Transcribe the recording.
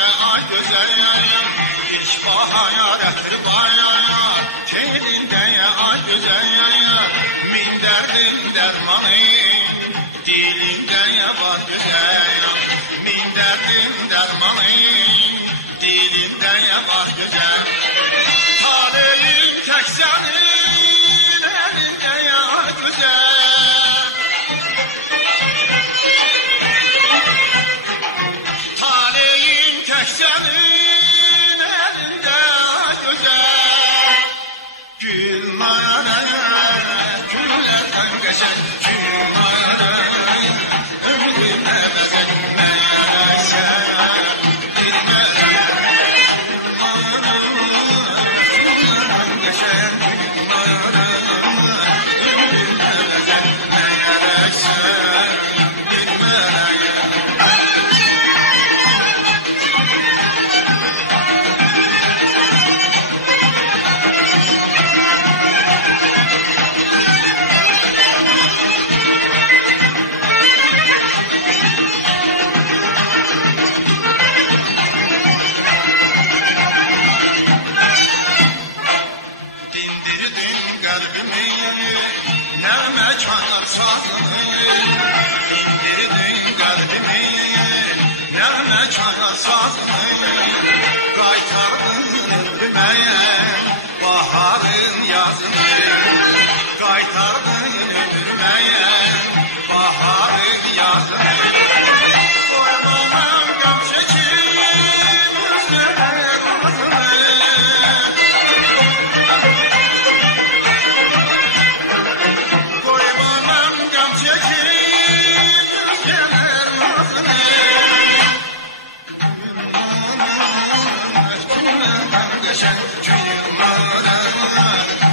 ay güzel hiç bahayattır bayağı telinde ay güzel min derdim dermanı dilinde var güzel min derdim dermanı dilinde var güzel talihim tek senin elinde ya güzel senin elinde güzel gül manana güllerden geçen gül manana ömrüme bezen meğerse bilmem manana güllerden geçen gül manana ömrüme bezen meğerse bilmem kalbimi neme çalar sazını indirdin kalbimi neme çalar sazını kaytardın ömrüme baharın yazını kaytardın ömrüme baharın yazını koymamam gam çekip üzerine razını Gül manana